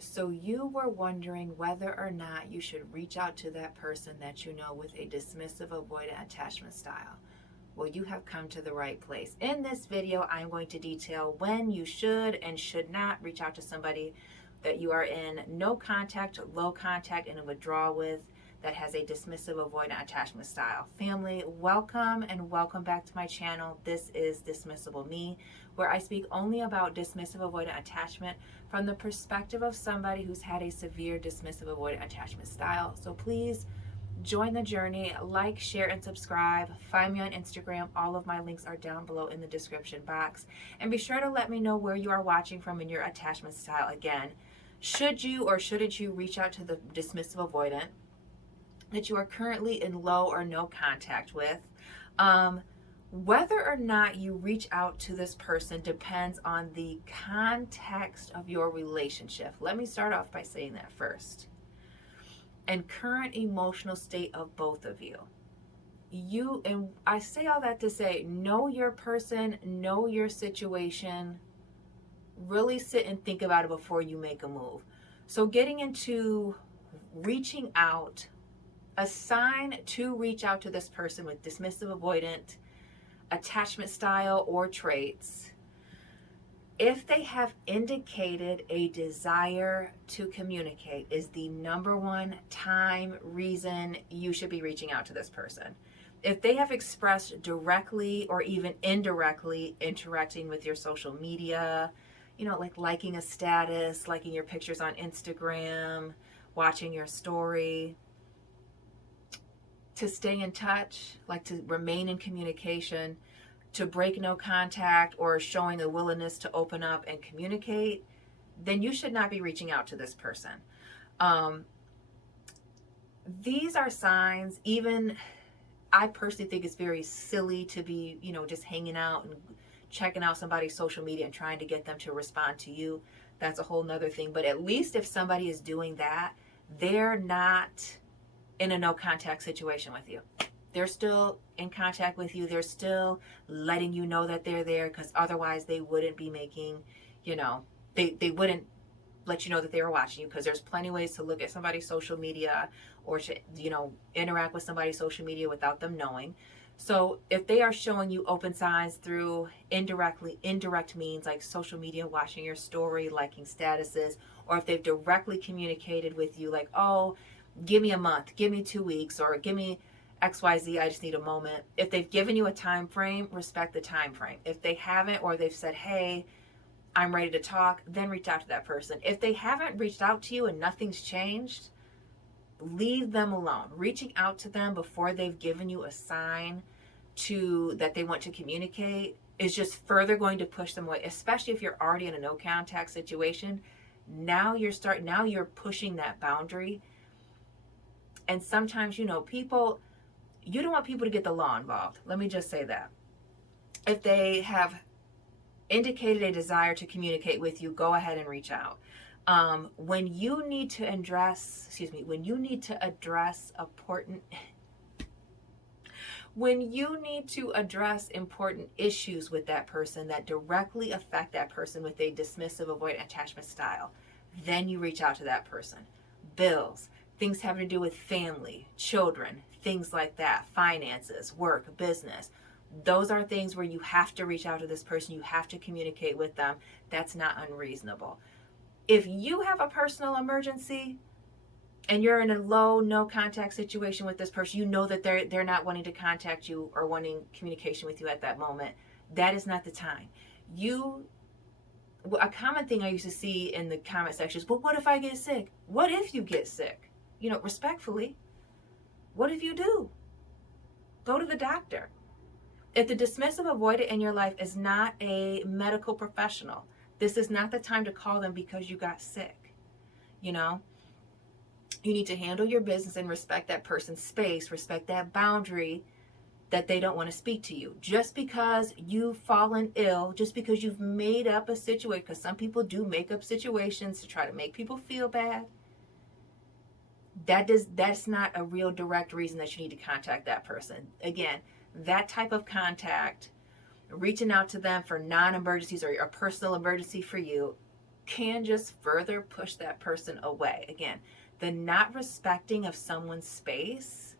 So you were wondering whether or not you should reach out to that person that you know with a dismissive avoidant attachment style. Well, you have come to the right place. In this video, I'm going to detail when you should and should not reach out to somebody that you are in no contact, low contact, and a withdrawal with that has a dismissive avoidant attachment style. Family, welcome and welcome back to my channel. This is Dismissibleme, where I speak only about dismissive avoidant attachment from the perspective of somebody who's had a severe dismissive avoidant attachment style. So please join the journey, like, share, and subscribe. Find me on Instagram. All of my links are down below in the description box. And be sure to let me know where you are watching from in your attachment style. Again, should you or shouldn't you reach out to the dismissive avoidant that you are currently in low or no contact with? Whether or not you reach out to this person depends on the context of your relationship. Let me start off by saying that first. And current emotional state of both of you. And I say all that to say, know your person, know your situation, really sit and think about it before you make a move. So getting into reaching out, a sign to reach out to this person with dismissive avoidant attachment style or traits, if they have indicated a desire to communicate, is the number one time reason you should be reaching out to this person. If they have expressed directly or even indirectly interacting with your social media, like liking a status, liking your pictures on Instagram, watching your story, to stay in touch, like to remain in communication, to break no contact, or showing a willingness to open up and communicate, then you should not be reaching out to this person. These are signs. Even I personally think it's very silly to be, just hanging out and checking out somebody's social media and trying to get them to respond to you. That's a whole nother thing. But at least if somebody is doing that, they're not in a no contact situation with you. They're still in contact with you. They're still letting you know that they're there, because otherwise they wouldn't be making, they wouldn't let you know that they were watching you, because there's plenty of ways to look at somebody's social media or to, interact with somebody's social media without them knowing. So if they are showing you open signs through indirect means like social media, watching your story, liking statuses, or if they've directly communicated with you like, oh, give me a month, give me 2 weeks, or give me XYZ, I just need a moment. If they've given you a time frame, respect the time frame. If they haven't, or they've said, hey, I'm ready to talk, then reach out to that person. If they haven't reached out to you and nothing's changed, leave them alone. Reaching out to them before they've given you a sign that they want to communicate is just further going to push them away, especially if you're already in a no contact situation. Now you're pushing that boundary. And sometimes, people, you don't want people to get the law involved. Let me just say that. If they have indicated a desire to communicate with you, go ahead and reach out. When you need to address important issues with that person that directly affect that person with a dismissive avoidant attachment style, then you reach out to that person. Bills, things having to do with family, children, things like that, finances, work, business. Those are things where you have to reach out to this person. You have to communicate with them. That's not unreasonable. If you have a personal emergency and you're in a low, no contact situation with this person, you know that they're not wanting to contact you or wanting communication with you at that moment, that is not the time. A common thing I used to see in the comment section is, well, what if I get sick? What if you get sick? Respectfully, what if you do? Go to the doctor. If the dismissive avoidant in your life is not a medical professional, this is not the time to call them because you got sick. You need to handle your business and respect that person's space, respect that boundary that they don't want to speak to you. Just because you've fallen ill, just because you've made up a situation, because some people do make up situations to try to make people feel bad, that's not a real direct reason that you need to contact that person. Again, that type of contact, reaching out to them for non-emergencies or a personal emergency for you, can just further push that person away. Again, the not respecting of someone's space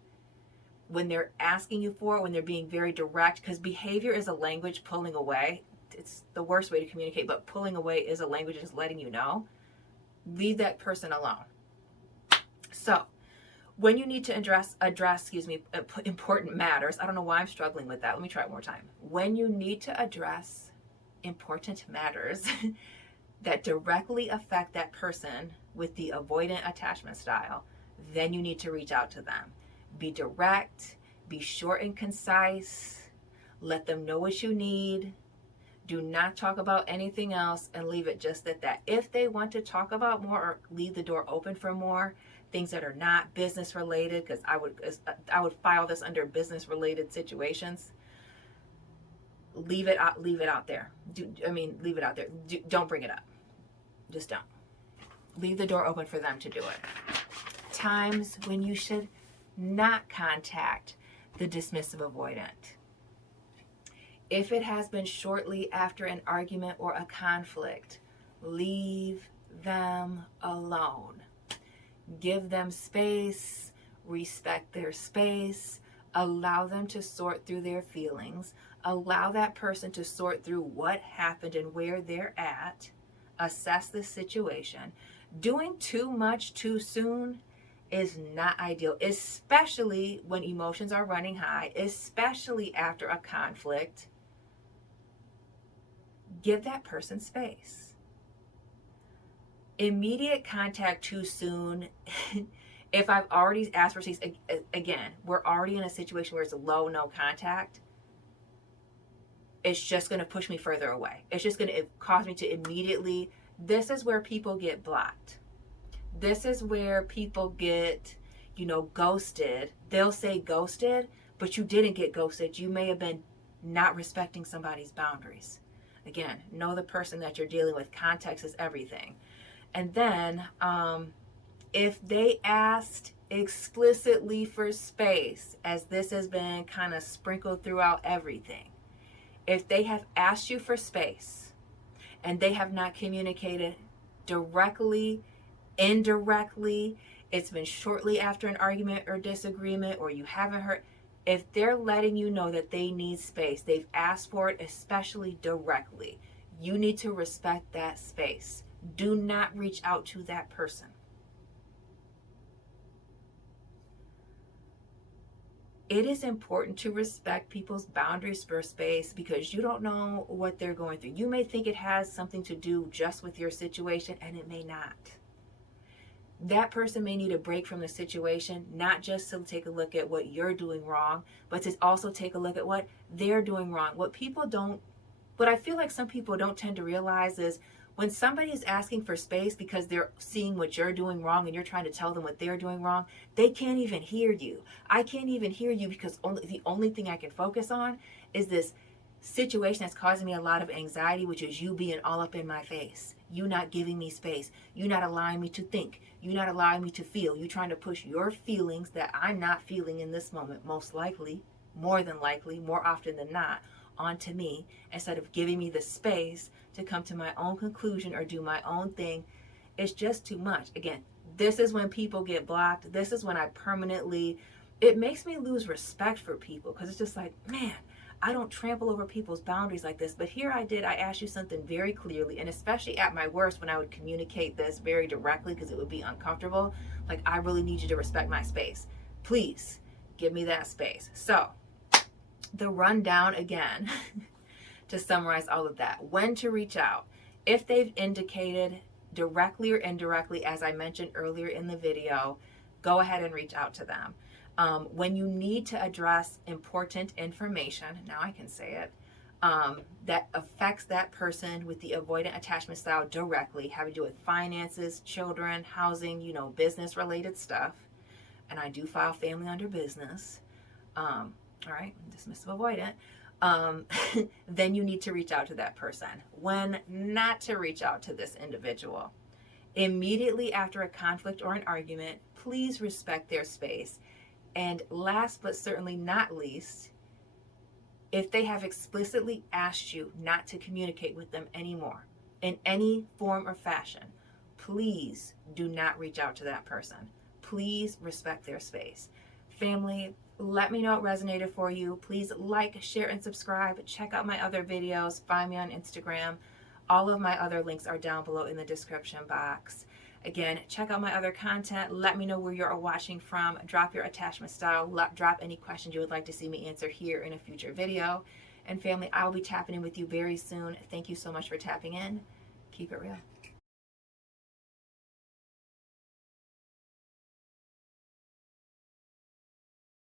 when they're asking you for it, when they're being very direct, because behavior is a language. Pulling away, it's the worst way to communicate, but pulling away is a language, just letting you know. Leave that person alone. So when you need to address important matters, I don't know why I'm struggling with that. Let me try it one more time. When you need to address important matters that directly affect that person with the avoidant attachment style, then you need to reach out to them. Be direct, be short and concise, let them know what you need. Do not talk about anything else and leave it just at that. If they want to talk about more or leave the door open for more, things that are not business related, because I would file this under business related situations. Leave it out there. Leave it out there. Don't bring it up. Just don't. Leave the door open for them to do it. Times when you should not contact the dismissive avoidant. If it has been shortly after an argument or a conflict, leave them alone. Give them space, respect their space, allow them to sort through their feelings, allow that person to sort through what happened and where they're at, assess the situation. Doing too much too soon is not ideal, especially when emotions are running high, especially after a conflict. Give that person space. Immediate contact too soon. If I've already asked for space, again, we're already in a situation where it's low, no contact. It's just going to push me further away. It's just going to cause me to immediately, this is where people get blocked. This is where people get, ghosted. They'll say ghosted, but you didn't get ghosted. You may have been not respecting somebody's boundaries. Again, know the person that you're dealing with. Context is everything. And then if they asked explicitly for space, as this has been kind of sprinkled throughout everything, if they have asked you for space and they have not communicated directly, indirectly, it's been shortly after an argument or disagreement, or you haven't heard, if they're letting you know that they need space, they've asked for it, especially directly, you need to respect that space. Do not reach out to that person. It is important to respect people's boundaries for space because you don't know what they're going through. You may think it has something to do just with your situation, and it may not. That person may need a break from the situation, not just to take a look at what you're doing wrong, but to also take a look at what they're doing wrong. What I feel like some people don't tend to realize is when somebody is asking for space because they're seeing what you're doing wrong and you're trying to tell them what they're doing wrong, they can't even hear you. I can't even hear you because the only thing I can focus on is this situation that's causing me a lot of anxiety, which is you being all up in my face. You not giving me space. You not allowing me to think. You not allowing me to feel. You trying to push your feelings that I'm not feeling in this moment, most likely, more than likely, more often than not, onto me, instead of giving me the space to come to my own conclusion or do my own thing. It's just too much. Again, this is when people get blocked. This is when it makes me lose respect for people because it's just like, man, I don't trample over people's boundaries like this, but here I asked you something very clearly, and especially at my worst when I would communicate this very directly because it would be uncomfortable. Like, I really need you to respect my space. Please give me that space. So the rundown again, to summarize all of that, when to reach out. If they've indicated directly or indirectly, as I mentioned earlier in the video, go ahead and reach out to them. When you need to address important information, now I can say it, that affects that person with the avoidant attachment style directly, having to do with finances, children, housing, business related stuff. And I do file family under business. All right, dismissive avoidant. Then you need to reach out to that person. When not to reach out to this individual. Immediately after a conflict or an argument, please respect their space. And last but certainly not least, if they have explicitly asked you not to communicate with them anymore, in any form or fashion, please do not reach out to that person. Please respect their space. Family, let me know what resonated for you. Please like, share, and subscribe. Check out my other videos. Find me on Instagram. All of my other links are down below in the description box. Again, check out my other content. Let me know where you're watching from. Drop your attachment style. Drop any questions you would like to see me answer here in a future video. And family, I'll be tapping in with you very soon. Thank you so much for tapping in. Keep it real.